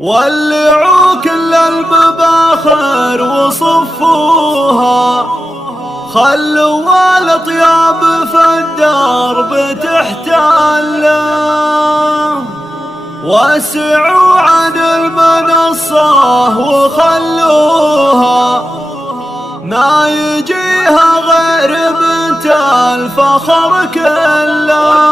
ولعوا كل المباخر وصفوها، خلوا الأطياب في الدرب تحتاله، وسعوا عن المنصة وخلوها ما يجيها غير بنت الفخر كله.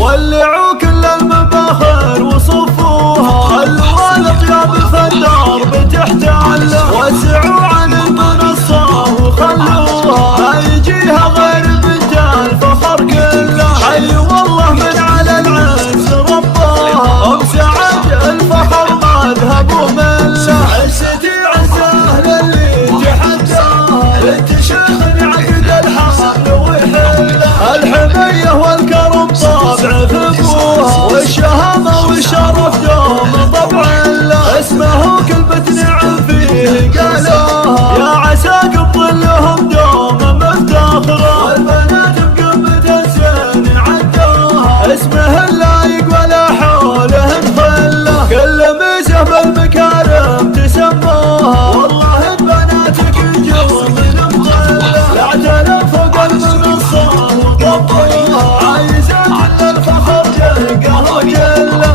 ولعوا كل المباخر وصفوها، خلوا الأطياب في الدرب تحتاله، وسعوا عن المنصة وخلوها ما يجيها غير بنت الفخر كله. حي والله من على العز رباها، وبسعد الفخر مذهب ومله. عزتي عز أهل اللي تحداها، بنت شيخ عقد الحمل وحله. الحمية والكرم طابع في ابوها، والشهامة والشرف دوم طبع له. اسمه كلمة نعم فيه قالوها، يا عسى قبل لهم دوم مفتخرة، والبنات بقمة الزين عدوها. اسمه اللايق ولا حولهن خله، كل ميزة بالمكارم تسموها. والله بناتك نجوم من مطله، لا فوق المنصة وطبوها. عايزات الفخر جلقه وجله،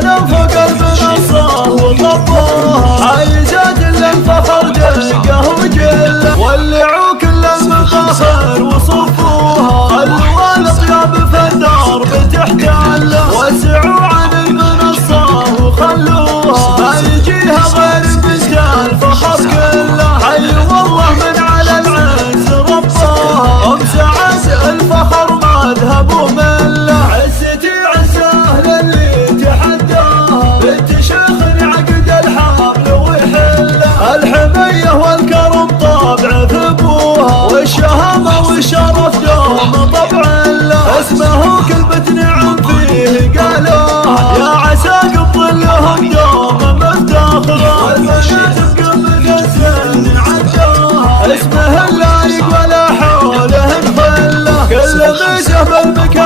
لا فوق المنصة وطبوها. عايزات الفخر جلقه وجله. ولعوا كل المباخر وصفوها، خلوا الأطياب في الدرب تحتاله، وسعوا عن المنصة وخلوها ما يجيها غير بنت الفخر كله. حي والله من على العز رباها، وبسعد الفخر مذهب ومله. عزتي عز أهل اللي تحداها، بنت شيخ عقد الحمل وحله. الحمية والكرم طابع في ابوها، والشهامة والشرف دوم طبع له. اسمه كلمة نعم فيه قالوها، يا عسى قبل لهم دوم مفتخرة، والبنات بقمة الزين عدوها. اسمه اللايق ولا حولهن خله، كل ميزة بالمكان